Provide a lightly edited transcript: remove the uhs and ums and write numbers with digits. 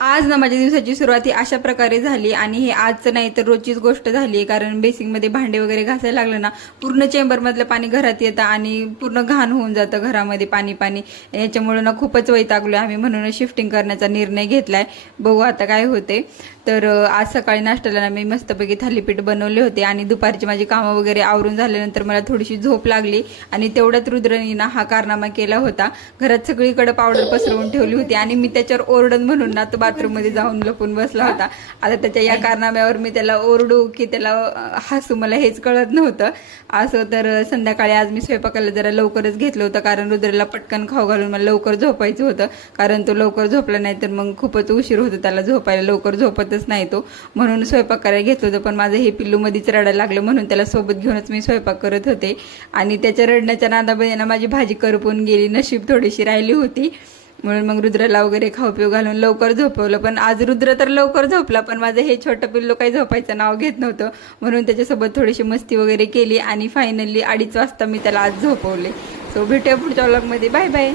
आज ना माझ्या दिवसाची सुरुवात ही अशा प्रकारे झाली आणि हे आजचं नाही तर रोजचीच गोष्ट झाली आहे. कारण बेसिंगमध्ये भांडे वगैरे घासायला लागलं ना, पूर्ण चेंबरमधलं पाणी घरात येतं आणि पूर्ण घाण होऊन जातं घरामध्ये पाणी पाणी. याच्यामुळे ना खूपच वैतागलो आम्ही, म्हणून शिफ्टिंग करण्याचा निर्णय घेतलाय. बघू आता काय होते. तर आज सकाळी नाश्त्याला ना मी मस्तपैकी थालीपीठ बनवले होते आणि दुपारची माझी कामं वगैरे आवरून झाल्यानंतर मला थोडीशी झोप लागली आणि तेवढ्यात रुद्रनी ना हा कारनामा केला होता. घरात सगळीकडे पावडर पसरवून ठेवली होती आणि मी त्याच्यावर ओरडन म्हणून ना तो बाथरूम मध्ये जाऊन लपून बसला होता. आता त्याच्या या कारनाम्यावर मी त्याला ओरडू की त्याला हसू मला हेच कळत नव्हतं. असं तर संध्याकाळी आज मी स्वयंपाकाला जरा लवकरच घेतलं होतं, कारण रुद्रला पटकन खाऊ घालून मला लवकर झोपायचं होतं. कारण तो लवकर झोपला नाही तर मग खूपच उशीर होतो त्याला झोपायला, लवकर झोपतच नाही तो, म्हणून स्वयंपाक करायला घेतलं होतं. पण माझं हे पिल्लू मध्येच रडायला लागलं, म्हणून त्याला सोबत घेऊनच मी स्वयंपाक करत होते. आणि त्याच्या रडण्याच्या नादामध्ये ना माझी भाजी करपून गेली, नशीब थोडीशी राहिली होती. म्हणून मग रुद्राला वगैरे खाऊ पिऊ घालून लवकर झोपवलं. पण आज रुद्र तर लवकर झोपला, पण माझं हे छोटं पिल्लू काही झोपायचं नाव घेत नव्हतं, म्हणून त्याच्यासोबत थोडीशी मस्ती वगैरे केली आणि फायनली 2:30 वाजता मी त्याला आज झोपवले. सो भेटूया पुढच्या व्लॉगमध्ये. Bye bye.